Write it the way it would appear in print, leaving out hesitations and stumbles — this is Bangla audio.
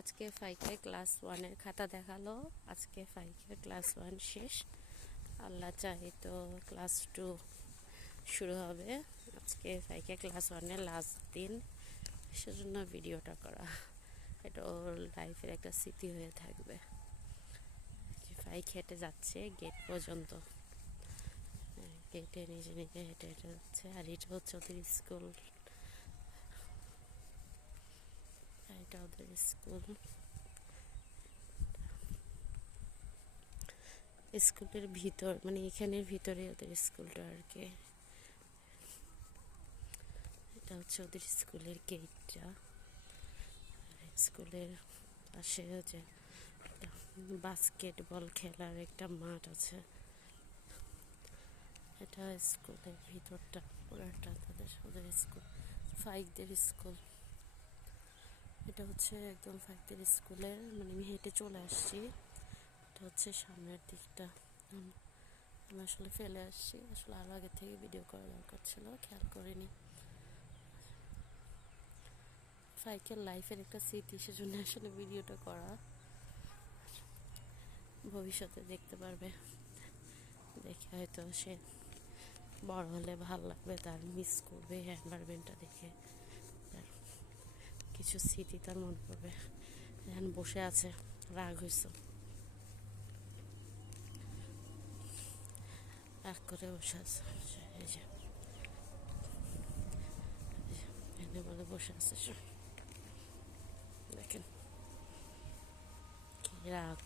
আজকে ফাইকে ক্লাস 1 এর খাতা দেখালো। আজকে ফাইকে ক্লাস 1 শেষ, আল্লাহ চাহে তো ক্লাস 2 শুরু হবে। আজকে ফাইকে ক্লাস 1 এর লাস্ট দিন, সেজন্য ভিডিওটা করা। এটা ওর লাইফের একটা স্মৃতি হয়ে থাকবে। ফাইক হেঁটে যাচ্ছে গেট পর্যন্ত, গেটে নিজে নিজে হেঁটে হেঁটে যাচ্ছে। আর এটা হচ্ছে ওদের স্কুল, এটা ওদের স্কুল। স্কুলের ভিতর, মানে এখানের ভিতরে ওদের স্কুলটা আর কি। এটা হচ্ছে ওদের স্কুলের গেটটা। স্কুলের পাশে হচ্ছে বাস্কেটবল খেলার একটা মাঠ আছে। এটা স্কুলের ভিতরটা পুরাটা ওদের স্কুল, ফাইকদের স্কুল। এটা হচ্ছে একদম ফাইকদের স্কুলের, মানে আমি হেঁটে চলে আসছি। এটা হচ্ছে সামনের দিকটা। আমি আসলে ফেলে আসছি, আসলে আরও আগে থেকে ভিডিও করা দরকার ছিল, খেয়াল করিনি। ফাইকের লাইফের একটা স্মৃতি, সেজন্য আসলে ভিডিওটা করা। ভবিষ্যতে দেখতে পারবে, দেখে হয়তো সে বড় হলে ভালো লাগবে, তার মিস করবে এনভায়রনমেন্টটা দেখে, তার কিছু স্মৃতি তার মনে পড়বে। এখন বসে আছে, রাগ হয়েছে, রাগ করে বসে আছে। এই যে এনে বলে বসে আছে সে, দেখেন কি রাগ।